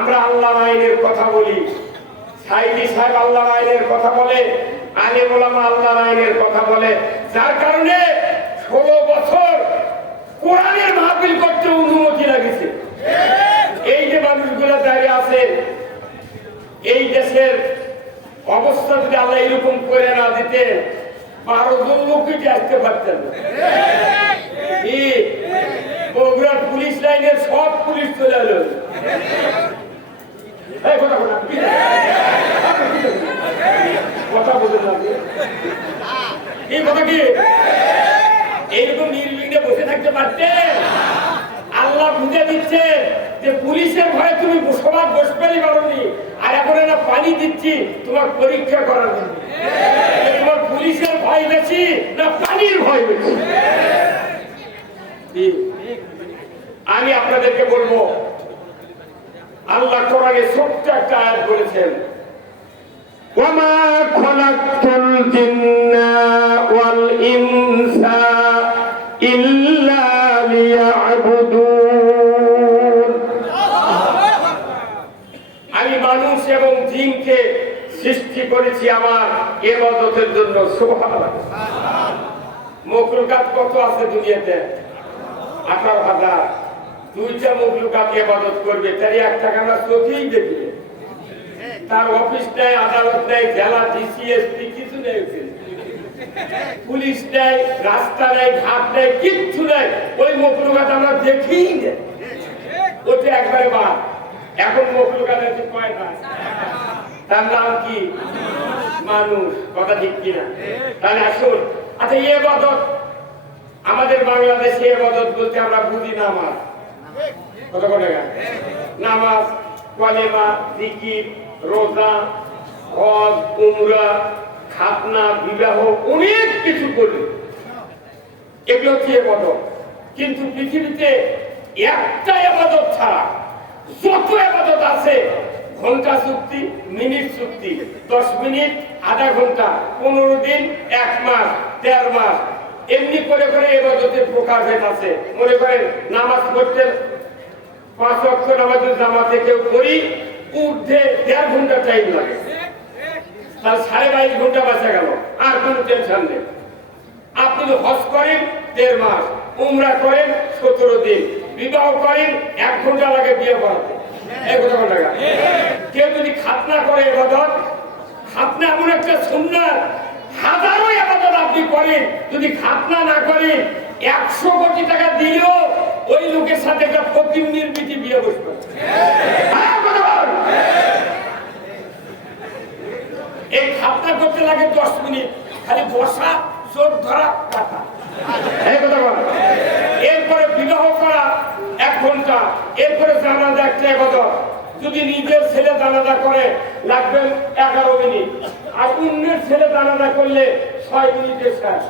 আমরা আল্লাহর আইনের কথা বলি, সাইদি সাহেব আল্লাহর আইনের কথা বলে, আলেম ওলামা আল্লাহর আইনের কথা বলে, যার কারণে 16 বছর কোরআনের মাহফিল করতে অনুমতি লাগেছে। এই যে মানুষগুলো দাঁড়িয়ে আছে, এই দেশের অবস্থা যদি আল্লাহ এরকম করে না দিতে 12 জন লোকই আসতে পারতেন। বগুড়ার পুলিশ লাইনের সব পুলিশ চলে এলো। কথা বলে না এই কথা কি এইরকম নির্বিঘ্নে বসে থাকতে পারতেন? আল্লাহ বুঝে দিচ্ছে যে পুলিশের ভয়ে তুমি সবার বসবেই পারোনি, আর এখন না পানি দিচ্ছি তোমার পরীক্ষা করার জন্য। তোমার পুলিশের ভয় বেশি না পানির ভয় বেশি? আমি আপনাদেরকে বলবো, আল্লাহ কোরআনে ছোট্ট একটা আয়াত বলেছেন, ওয়ামা খালাকতুল জিন্না ওয়াল ইনসা ইল্লা লিয়াবুদুন। আমি মানুষ এবং জিনকে সৃষ্টি করেছি আমার ইবাদতের জন্য। সুবহানাল্লাহ। মখলুকাত কত আছে দুনিয়াতে? 18,000। 2টা মখলুকাত ইবাদত করবে, তার একটা আমরা চোখেই দেখি। তার অফিস নাই, আদালত নাই, জেলা ডিসিএসপি কিছু নেই, পুলিশ নাই, রাস্তা নাই, ঘাট নাই, কিচ্ছু নাই। ওই মখলুকাত আমরা দেখি না, ওটা একবারে বাদ। এখন মখলুকাত আছে কয়টা? তার নাম কি? মানুষ। কথা ঠিক কিনা? তাহলে আসুন, আচ্ছা ইবাদত আমাদের বাংলাদেশে ইবাদত বলতে আমরা বুঝি নামাজ। কত করে নামাজ, কালেমা, জিকির, রোজা, হজ, উমরা, খাতনা, বিবাহ, অনেক কিছু করি, এগুলো হচ্ছে ইবাদত। কিন্তু পৃথিবীতে একটা ইবাদত ছাড়া যত ইবাদত আছে, ঘন্টা চুক্তি, মিনিট চুক্তি, 10 মিনিট, আধা ঘন্টা, 15 দিন, 1 মাস, 13 মাস, এমনি করে করে ইবাদতের প্রকারভেদ আছে। মনে করেন নামাজ পড়তে 5 ওয়াক্ত নামাজের জামাতে কেউ করি, ঊর্ধ্বে 1.5 ঘন্টা টাইম লাগে, তাহলে 22.5 ঘন্টা বাঁচা গেল, আর কোনো টেনশন নেই। আপনি যদি হজ করেন 1.5 মাস, উমরা করেন 17 দিন, বিবাহ করেন 1 ঘন্টা লাগে বিয়ে করাতে। কেউ যদি খাতনা করে ইবাদত, খাতনা এমন একটা সুন্নাত, হাজারো ইবাদত আপনি করেন, যদি খাতনা না করেন 100 কোটি টাকা দিলেও ওই লোকের সাথে একটা ফকির নির্মিতি বিয়ে বসবে। এই খাতনা করতে লাগে 10 মিনিট, খালি বসা, চোখ ধরা, কাটা। এরপরে বিবাহ করা 1 ঘন্টা, এরপরে জানাজা একটা ইবাদত। যদি নিজের ছেলে জানাজা করে লাগবে 11 মিনিট, আর অন্যের ছেলে জানাজা করলে 6 মিনিটে শেষ।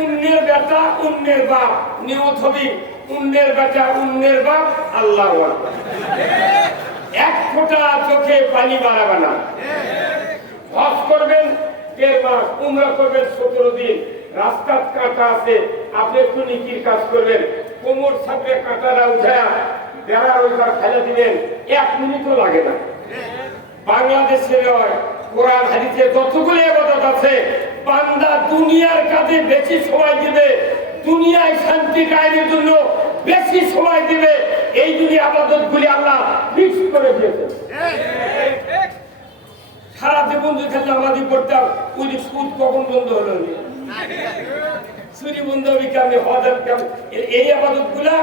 অন্যের বেটা, অন্যের বাপ নিয়ত হবি, অন্যের বেটা, অন্যের বাপ, আল্লাহু আকবার। 1 ফোঁটা চোখে পানি বাড়াবে না। হজ করবেন 1.5 মাস, উমরা করবেন 17 দিন, রাস্তা কাটা আছে, আপনি একটু নিকির কাজ করবেন, কোমর সাথে কাঁটাটা উঠায়া বেড়ার ওইবার ফেলে দিবেন, 1 মিনিটও লাগে না। বাংলাদেশের কোরআন হাদিসে যতগুলো ইবাদত আছে, বান্দা দুনিয়ার কাজে বেশি সময় দিবে, দুনিয়ায় শান্তি কায়েমের জন্য বেশি সময় দিবে, এই দুনিয়া ইবাদতগুলি আল্লাহ মিক্স করে দিয়েছে। সারা জীবন যদি খালি নামাজি পড়তাম, ওই যে সুদ কখন বন্ধ হলো, চুরি বন্ধ হবে কেমনি, হজের কেমন, এই ইবাদতগুলা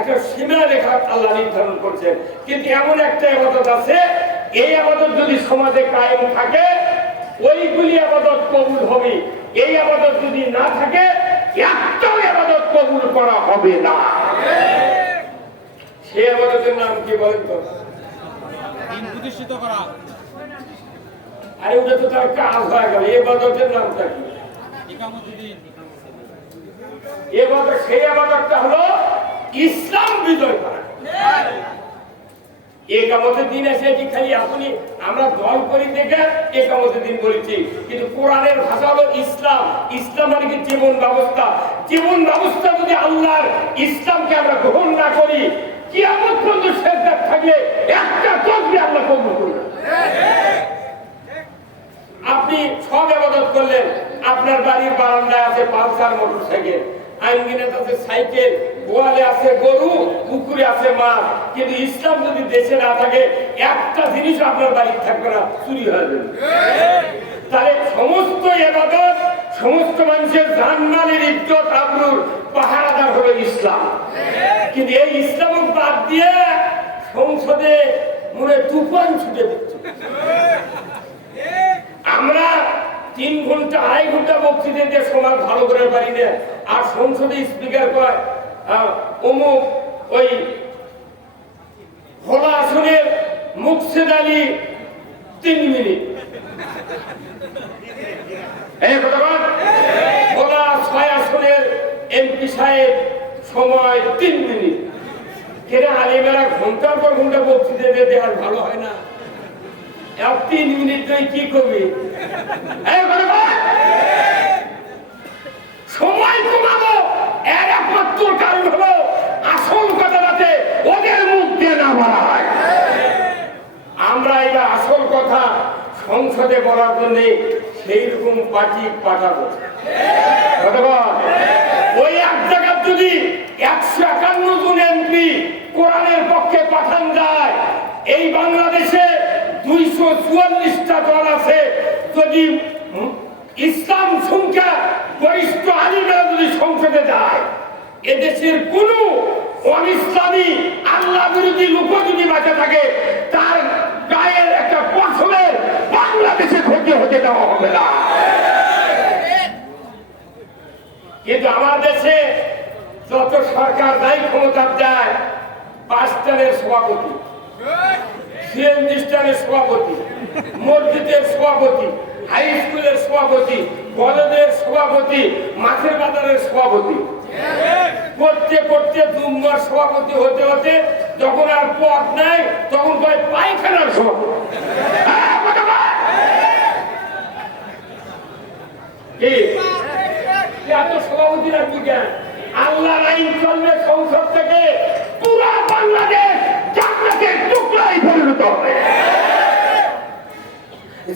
একটা সীমা রেখা আল্লাহ নির্ধারণ করছেন। কিন্তু এমন একটা ইবাদত আছে, এই ইবাদত যদি সমাজে কায়েম থাকে, ওইগুলি ইবাদত কবুল হবে। এই ইবাদত যদি না থাকে, একটাও ইবাদত কবুল করা হবে না। সেই ইবাদতের নাম কি বলেন তো? দিন প্রতিষ্ঠিত করা। আরে ওটা তো তার কাজ হয়ে গেল। ইবাদতের নামটা কি? ইকামতুদ্দিন। ইবাদত, সেই ইবাদতটা হলো ইসলাম বিজয় করা। একামতের দিন এসে কি খালি আপনি আমরা দল করি দেখে একামতের দিন বলেছি, কিন্তু কোরআনের ভাষা হলো ইসলাম। ইসলাম মানে কি? জীবন ব্যবস্থা। জীবন ব্যবস্থা যদি আল্লাহর ইসলামকে আমরা গ্রহণ না করি, কিয়ামত পর্যন্ত সেজদায় থাকলে আপনার বাড়ির বারান্দায় আছে পালসার মোটরসাইকেল, আঙ্গিনাতে আছে সাইকেল, গোয়ালে আছে গরু, পুকুরে আছে মাছ, কিন্তু ইসলাম যদি দেশে না থাকে একটা জিনিস আপনার বাড়িতে থাকবে না, চুরি হয়ে যাবে। তাহলে সমস্ত ইবাদত, সমস্ত মানুষের জানমালের ইজ্জত আবরুর পাহারাদার হলো ইসলাম। কিন্তু এই ইসলামকে বাদ দিয়ে সংসদে মনে তুফান ছুটে দিচ্ছে। আমরা 3 ঘন্টা 2.5 ঘন্টা বক্তৃতা দিয়ে সমাজ ভালো করে পারি না, আর সংসদে স্পিকার কয় অমুক ওই ভোলা আসনের মুকসেদ আলী 3 মিনিট, ভোলা 6 আসনের এমপি সাহেব সময় 3 মিনিট। কেনা আলিমেরা ঘন্টার পর ঘন্টা বক্তৃতা দিয়ে দেওয়ার ভালো হয় না, 3 মিনিট তুই কি করবি? সময় কমাবো, এর একমাত্র কারণ হলো আসল কথা যাতে ওদের মুখ দিয়ে না বলা হয়। আমরা এবার আসল কথা সংসদে বলার জন্য সেই রকম পার্টি পাঠাবো। ওই এক জায়গায় যদি 151 জন এমপি কোরআনের পক্ষে পাঠান যায়, এই বাংলাদেশে 244টা দল আছে, যদি ইসলাম সংখ্যা গরিষ্ঠ আলিমেরা যদি সংসদে যায়, এদেশের কোন অনিসলামী আল্লাহ বিরোধী লোক যদি বাঁচা থাকে তার গায়ের একটা পশমের বাংলাদেশে ক্ষতি হতে দেওয়া হবে না। কিন্তু আমার দেশে যত সরকার দায়ী ক্ষমতা দেয়, বাসস্ট্যান্ডের সভাপতি, সিএনজি স্ট্যান্ডের সভাপতি, মসজিদের সভাপতি, হাই স্কুলের সভাপতি, কলেজের সভাপতি, মাছের বাজারের সভাপতি, করতে করতে দুম্বার সভাপতি হতে হতে যখন আর পদ নাই তখন কয় পায়খানার সভাপতি। এত সভাপতিরা কি জ্ঞান? আল্লাহর আইন চলবে সংসদ থেকে, পুরা বাংলাদেশ জান্নাতের টুকরায় পরিণত হবে।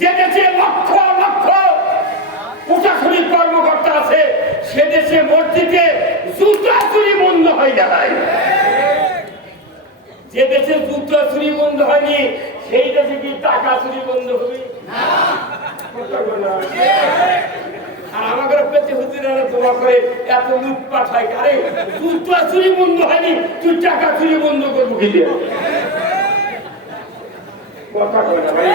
যে দেশে লক্ষ লক্ষ প্রশাসনিক কর্মকর্তা আছে, সে দেশে মসজিদে জুতা চুরি বন্ধ হয়ে যায়। যে দেশে জুতা চুরি বন্ধ হয়নি, সেই দেশে কি টাকা চুরি বন্ধ হবে? আর আমাদের পেতে হুজুরা দোয়া করে এত লুটপাট হয়, আরে জুতা চুরি বন্ধ হয়নি, তুই টাকা চুরি বন্ধ করবো কি দিয়ে? কথা কয় না ভাই।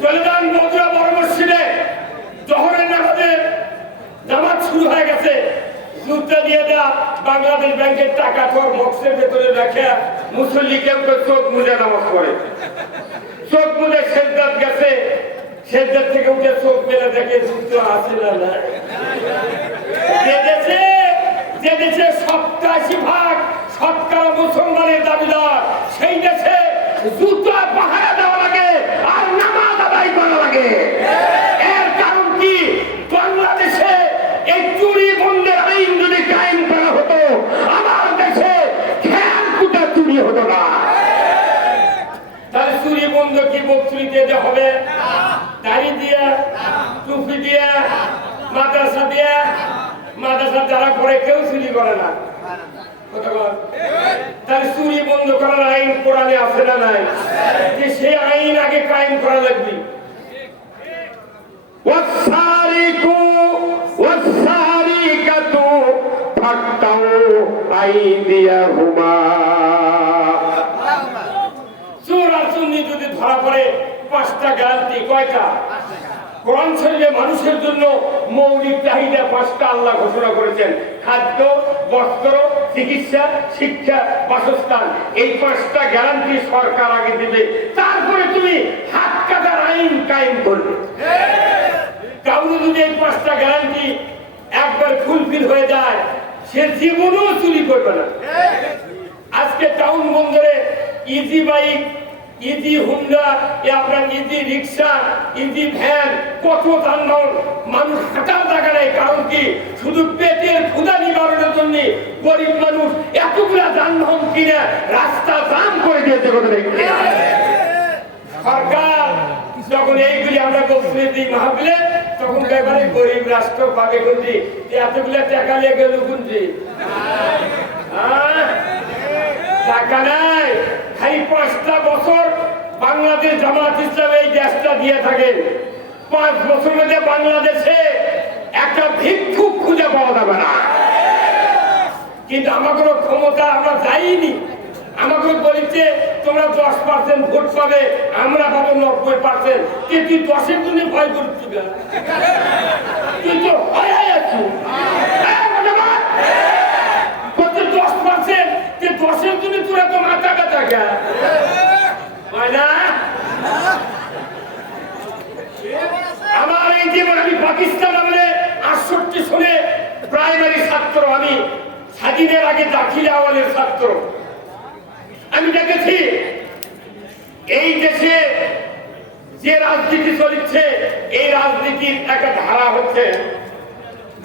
চলে যান বগুড়া বড় মসজিদে, জোহরের নামাজে জামাত শুরু হয়ে গেছে, জুতা দিয়ে দেয়া বাংলাদেশ ব্যাংকের টাকা তোর বক্সের ভেতরে রেখে মুসল্লি কেউ চোখ মুজে নামাজ পড়ে, চোখ মুজে সেজদাত গেছে, সেজদাত থেকে উঠে চোখ মেলে দেখে জুতো আছে না নাই। যে দেশে 87% শতকরা মুসলমানের দাবিদার, সেই দেশে জুতা পাহারা দেওয়া লাগে আর নামাজ আদায় করা লাগে। এর কারণ কি? বাংলাদেশে এই চুরি বন্ধের আইন যদি কায়েম করা হতো, আমার দেশে খেয়াল কুটা চুরি হতো না। তাহলে চুরি বন্ধ কি বক্তৃতা হবে? দাড়ি দিয়ে, টুপি দিয়ে, মাদ্রাসা দিয়ে? মাদ্রাসা যারা করে কেউ চুরি করে না। তাহলে চুরি বন্ধ করার আইন কোরআনে আছে না নাই? যে সেই আইন আগে কায়েম করা লাগবে। ওয়াসারিকু ওয়াসারিকাতু ফাক্তাউ আইদিয়াহুমা। চোর আর চুন্নি যদি ধরা পড়ে 5টা গ্যারান্টি। কয়টা? কোরআন শরীফে মানুষের জন্য মৌলিক চাহিদা 5টা আল্লাহ ঘোষণা করেছেন: খাদ্য, বস্ত্র, চিকিৎসা, শিক্ষা, বাসস্থান। এই 5টা গ্যারান্টি সরকার আগে দিবে, তারপরে তুমি হাত কাটার আইন কায়েম করবে। কাউকে যদি এই 5টা গ্যারান্টি একবার ফুলফিল হয়ে যায়, সে জীবনেও চুরি করবে না। আজকে টাউন বন্দরে ইজি বাইক, ইজি হুন্ডা, আপনার ইজি রিক্সা, ইজি ভ্যান, কত যানবাহন, মানুষ হাঁটার জায়গা নেই। কারণ কি? শুধু পেটের ক্ষুধা নিবারণের জন্য গরিব মানুষ এতগুলা যানবাহন কিনে রাস্তা জাম করে দিয়েছে। সরকার যখন এইগুলি আমরা বক্তব্য দিই মাহফিলে, তখন এবারে গরিব রাষ্ট্র পাবে কোনটি, এতগুলো টাকা নিয়ে গেল কোনটি? টাকা নাই। খালি 5টা বছর বাংলাদেশ জামাত ইসলাম এই দেশটা দিয়ে থাকে। 5 বছর মধ্যে বাংলাদেশে একটা ভিক্ষুক খুঁজে পাওয়া যাবে না। কিন্তু আমাকে ক্ষমতা আমরা যাইনি। আমাকে বলছে তোমরা 10% ভোট পাবে, আমরা পাবো 90%। তুই 10-এর জন্য ভয় করছি না? তুই তো ভয় আছি 10%, 10-এর জন্য তোরা তো মাথা ব্যথা খা হয় না। আমার এই জীবন, আমি পাকিস্তান আমলে 68 সনে প্রাইমারি ছাত্র, আমি স্বাধীনের আগে দাখিল আওয়ালের ছাত্র। আমি দেখেছি এই দেশে যে রাজনীতি চলছে, এই রাজনীতির একটা ধারা হচ্ছে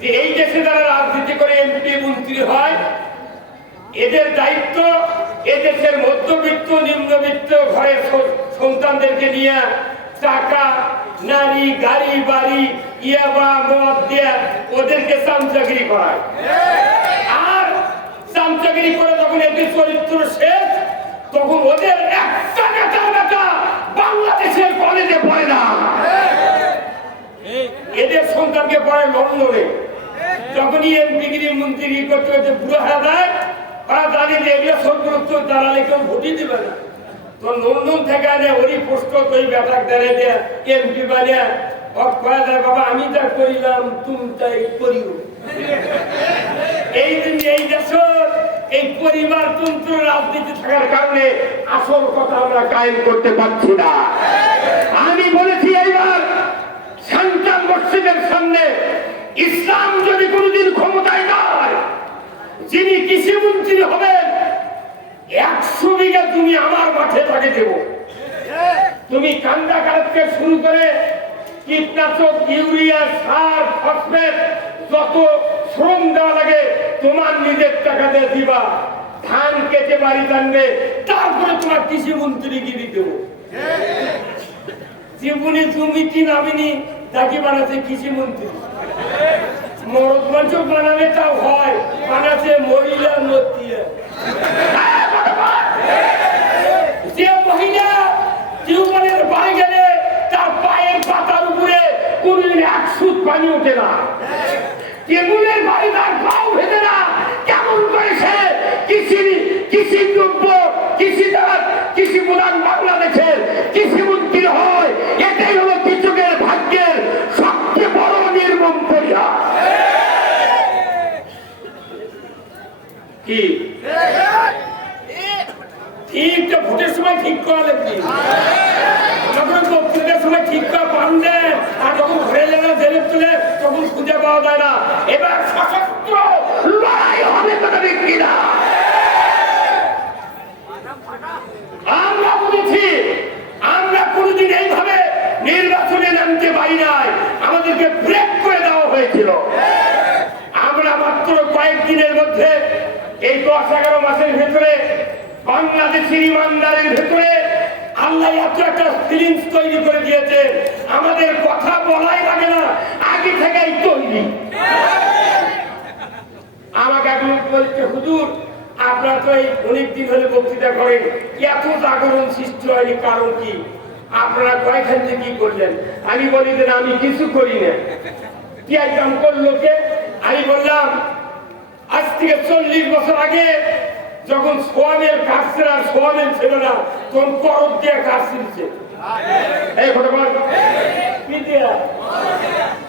যে এই দেশে যারা রাজনীতি করে এমপি মন্ত্রী হয়, এদের দায়িত্ব এদেশের মধ্যবিত্ত নিম্নবিত্ত ঘরের সন্তানদেরকে নিয়ে টাকা, নারী, গাড়ি, বাড়ি, ইয়াবা, মদ দিয়ে ওদেরকে চামচাগিরি করায়। আর চামচাগিরি করে যখন এদের চরিত্র শেষ, তখন ওদের একটা নেতা বাংলাদেশের কলেজে পড়ে না, এদের সন্তানকে পড়ে লন্ডনে। যখনই এমপিগিরি মন্ত্রী করতে করতে বুড়ো হয়ে যায়, তারা জানে যে এগুলো সর্বোচ্চ দাঁড়ালে কেউ ভোটই দিবে না। তো লন্ডন থেকে আনে ওরই পোস্ট ওই ব্যাপার দাঁড়িয়ে দেয় এমপি বানিয়ে কয়া যায়, বাবা আমি যা করিলাম তুমি তাই করিও। এই দিন এই দেশের এই পরিবারতন্ত্র রাজনীতি থাকার কারণে আসল কথা আমরা কায়েম করতে পারছি না। আমি বলেছি এইবার সেন্ট্রাল মসজিদের সামনে ইসলাম যদি কোনদিন ক্ষমতায় যায়, যিনি কৃষি মন্ত্রী হবেন 100 বিঘা তুমি আমার মাঠে তাকে দেব। তুমি কান্দা কাটতে শুরু করে কীটনাশক, ইউরিয়া, সার, ফসফেট যত শ্রম দেওয়া লাগে তোমার নিজের টাকা দিয়ে দিবা। ধান কেটে বাড়ি টানবে, তারপরে তোমার কৃষি মন্ত্রীগিরি দেব। জীবনে তুমি কি নামিনি তাকে বানাচ্ছে কৃষি মন্ত্রী। মরদ মানুষ বানালে তাও হয়, বানাচ্ছে মহিলা নতিয়া। যে মহিলা টিউবওয়েলের বাড়ি গেলে তার পায়ের পাতার উপরে কোনদিন 1 সুত পানি ওঠে না। টেবুলের বাড়ি তার পাও ভেজে না। কেমন করে সে কৃষি দ্রব্য, কৃষিজাত, কৃষি প্রধান বাংলাদেশের কৃষি মন্ত্রী হয়? এটাই হলো কৃষকের ভাগ্যের সবচেয়ে বড় নির্মম পরিহাস। কি ঠিক তো ভোটের সময় ঠিক করা লাগবে, যখন বক্তৃতার সময় ঠিক করা পান দেন, আর যখন ঘরে লেনা জেলে তুলে তখন খুঁজে পাওয়া যায় না। এবার সশস্ত্র লড়াই হবে কথা ঠিক কিনা? আমরা বলেছি আমরা কোনদিন এইভাবে নির্বাচনে নামতে পারি নাই, আমাদেরকে ব্রেক করে দেওয়া হয়েছিল। আমরা মাত্র কয়েকদিনের মধ্যে এই 10-11 মাসের ভেতরে বাংলাদেশের ইমানদারের ভেতরে আল্লাহ এত একটা ফিলিংস তৈরি করে দিয়েছে, আমাদের কথা বলাই লাগে না, আগে থেকেই তৈরি। আমাকে এখন বলছে হুজুর আপনারা তো এই অনেকদিন হলে বক্তৃতা করেন, এত জাগরণ সৃষ্টি হয়নি, কারণ কি? আপনারা কয়খান থেকে কি করলেন? আমি বলি যে আমি কিছু করি না। কি আইকাম করলো কে? আমি বললাম আজ থেকে 40 বছর আগে যখন সোয়ামের কাটছে আর সোয়ামের ছিল না, তখন করদ দিয়ে কাজ ছিলছে। এই ঘটনা কি দিয়ে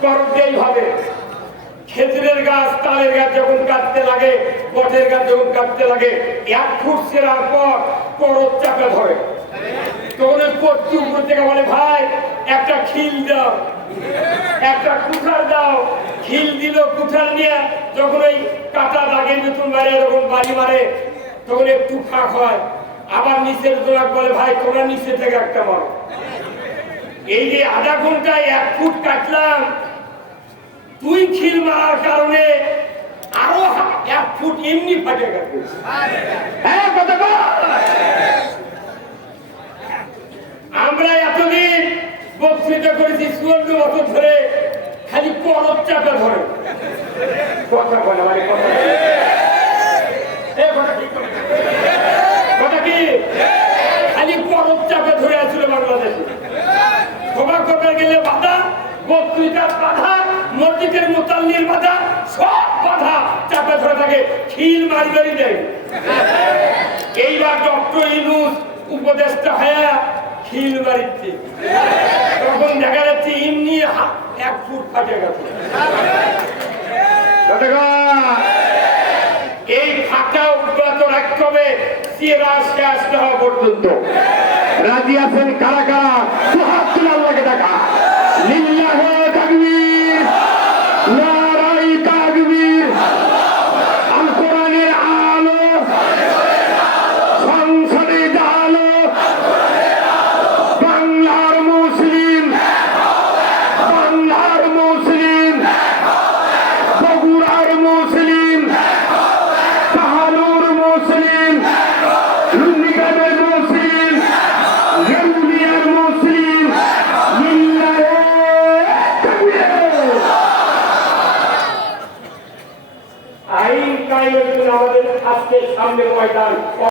করদ দিয়েই হবে। খেজুরের গাছ, তালের গাছ যখন কাটতে লাগে, বটের গাছ যখন কাটতে লাগে, 1 ফুট ছেড়ার পর করদ চাপে ধরে। তখন কর্তৃ উপর থেকে বলে ভাই একটা খিল দাও, একটা কুঠার দাও। খিল দিল, কুঠার নিয়ে যখন ওই কাটা দাগের বেতন মারে, যখন বাড়ি মারে তখন একটু ফাঁক হয়। আবার নিচের জোড়া বলে ভাই তোমরা নিচে থেকে একটা মারো। এই যে আধা ঘন্টায় 1 ফুট কাটলাম, 2 খিল মারার কারণে আরো 1 ফুট এমনি ফাটে গেছে। হ্যাঁ কথা বল। আমরা এতদিন বছর ধরে খালি করত চাপে ধরে কথা বলে মানে কথা কথা কি খালি করত চাপে ধরে আসছিল বাংলাদেশে সভা করতে গেলে বাধা বক্তৃতার বাধা মসজিদের মোতাল্লির বাধা সব বাধা চাপে ধরে থাকে খিল মারি দেয় এইবার ডক্টর ইউনূস উপদেষ্টা হয়ে খিল মারিচ্ছে তখন দেখা যাচ্ছে এমনি 1 ফুট ফাটে গেছে এই ফাটা অব্যাহত রাখতে হবে চেরা শেষ না হওয়া পর্যন্ত রাজি আছেন কারা কারা দুহাত তুলে আল্লাহকে দেখা লিল্লাহি তাকবীর নারাই তাকবীর আল কোরআনের আলো সংসদে আলো বাংলার মুসলিম বগুড়ার মুসলিম কাহালুর মুসলিম লুন্ডিগামের মুসলিম গেরুলিয়ার মুসলিম আইন কায়েমের জন্য আমাদের আজকে সামনের ময়দান